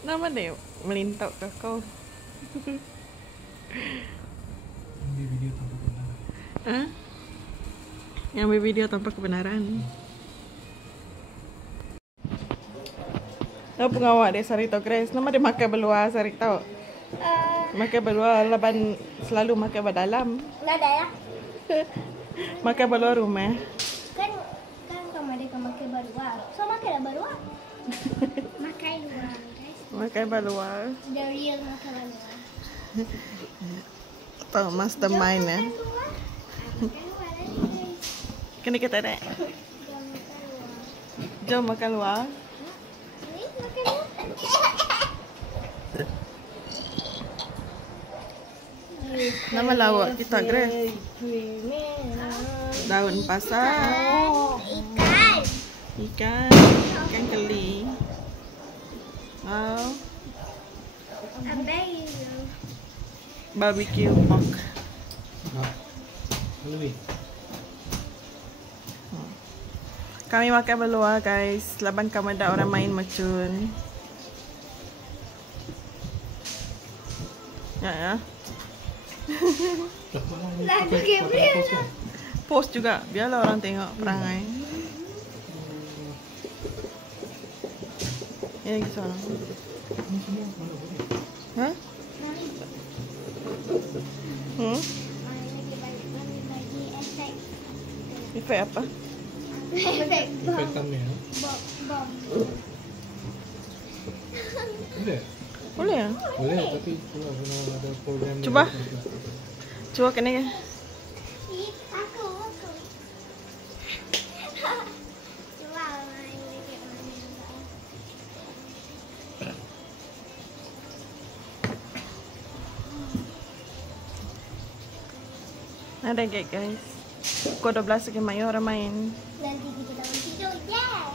Nama dia melintak ke kau? Ambil video tanpa kebenaran. Hah? Yang ambil video tanpa kebenaran. Tahu pengawak dia Sarito Grace. Nama dia makan beluar Sarik tahu. Makan beluar laban selalu makan berdalam. Nada ya. Makan beluar rumah. Kan kamar dia kan makan beruang. So makanlah beruang. Makan luar guys. Makan beluar. The real makan beruang. Tahu mastermind ya. Makan luar lagi guys. Kena kita tak? Jom makan luar. Ni makan luar. Nama lawak kita Grace. Daun pasar. Ikan. Ikan keli. Wow. Ambil. Barbecue pork. Halloween. Kami makan beluar guys. Laban kamu ada orang main macun. Ya. Lagi Gabriel. Post juga. Biarlah orang tengok perangai. Ini kisah orang. Hah? Bagi efek. Efek apa? Efek Efek thumbnail. bom. Boleh? Boleh ya? Boleh, tapi kalau kena ada program. Cuba. Cuba kena ke? Aku. Cuba main lagi. Ada gag guys. Pukul 12 lagi main orang main. Nanti kita dalam tidur. Yeah.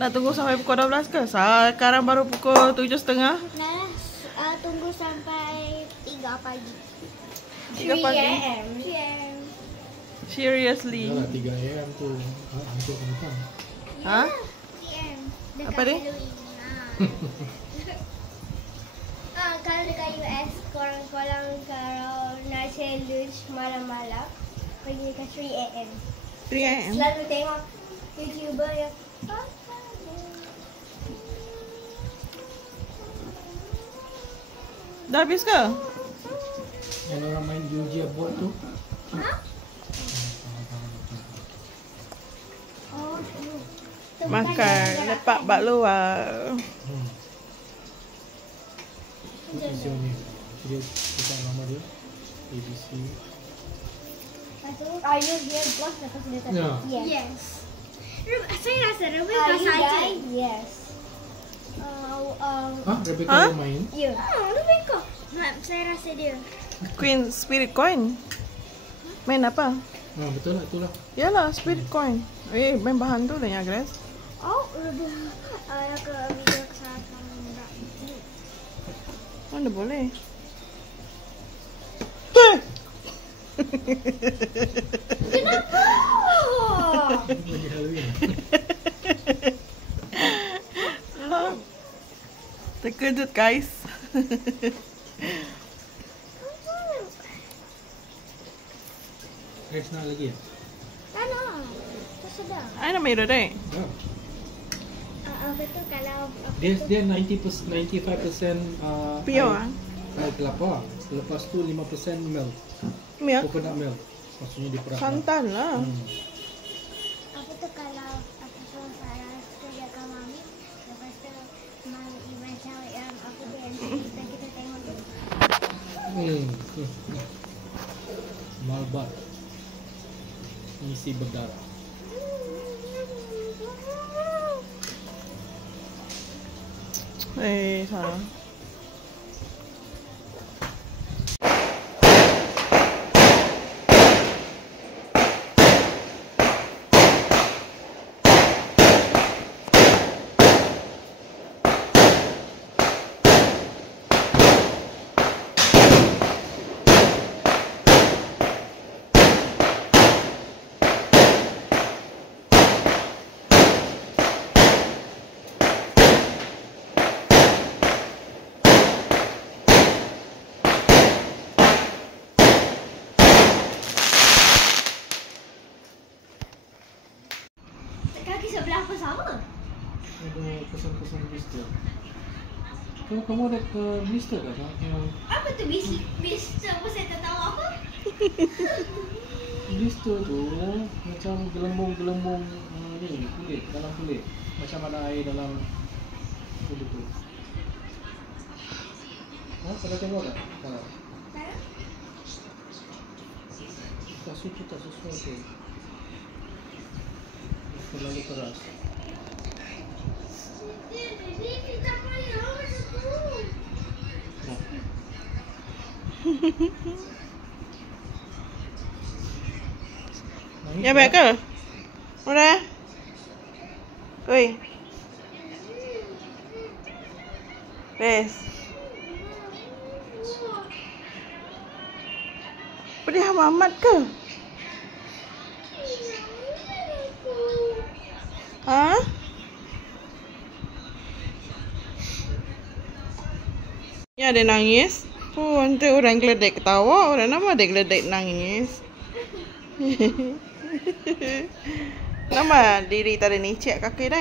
Nak tunggu sampai pukul 12 ke? Sekarang baru pukul 7.30. Nah, tunggu sampai 3 pagi. 3 pagi. 3 AM. Seriously. Yalah, 3 AM tu hancur hutan. Ha? 3 AM. Dekat Apa dia? Halloween. Kalau dekat US, korang-korang kalau nak challenge malam-malam, pergi dekat 3 AM. 3 AM. Selalu tengok YouTuber yang Dah habis ke? Yang orang main Georgia boat tu. Makan lepak bak luar. What is your name? Dia bukan nama dia. ABC. Are you here plus lepas dia tadi? Ya. Yes. Saya rasa Rebecca Are you saja. guys? Yes. Rebecca Huh? yang main. You. Rebecca. Saya rasa dia. Queen Spirit Coin. Main apa? Betul lah, itulah. Yalah Spirit Coin. Main bahan tu lah ya Grace. Oh, ada ke video kesehatan enggak? Mana boleh? Kenapa? Bagi Halloween. Terkejut guys. Grace nak lagi ya? Tak nak. Tak sedap. I nak main dah. Ya. Apa tu kalau Dia 95% Pure ah. air kelapa. Lepas tu 5% milk. Milk. Coconut milk. Maksudnya diperas. Santan lah. apa tu kalau apa tu saya kerja dengan mami, lepas tu mami Iman cakap yang apa tu yang kita tengok tu. Malbat. Isi berdarah. Salah. pasal blister. Kamu ada ke blister tak? Yang Apa tu bis? Apa saya tak tahu apa? blister tu macam gelembung-gelembung ni kulit, dalam kulit. Macam ada air dalam kulit tu. Pernah tengok tak? Kasut tu tak sesuai tu. Terlalu keras. Kita payah macam tu. Nangis Ya baik ke? Udah? Oi. Res. Pedih amat ke? Ha? Ya dia nangis. Pun tu orang geledek ketawa, orang nama dia geledek nangis. Nama diri tadi ni cik kaki dah.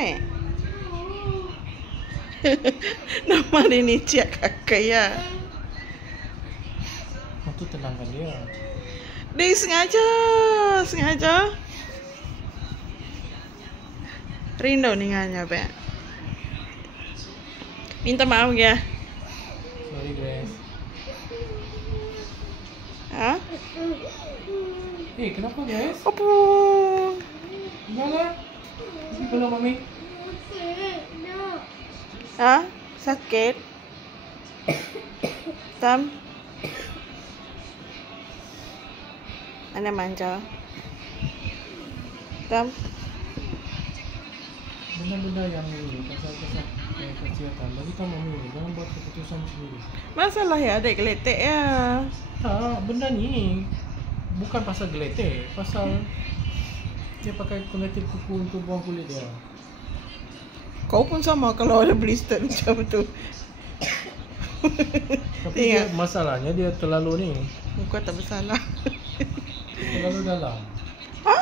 Nama dia ni cik kaki ya. Itu tenangkan dia. Dia sengaja. Rindu dengannya, Pak. Minta maaf ya. Sorry guys. Ha? Kenapa guys? Apa? Gimana? Ini kalau mami. Ha? Sakit? Tam? Ana manja. Tam? Benda-benda yang ini pasal-pasal kesihatan. Bagi tahu mami, jangan buat keputusan sendiri. Masalah ya adik geletek ya. Tak, benda ni bukan pasal geletek, pasal dia pakai pengetil kuku untuk buang kulit dia. Kau pun sama kalau ada blister macam tu. Tapi dia, Ingat. masalahnya dia terlalu ni, Kau tak bersalah. terlalu dalam. Ha?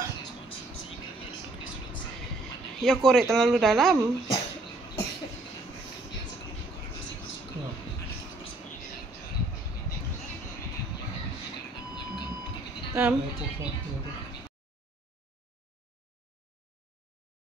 Ya korek terlalu dalam. Ya. Tam?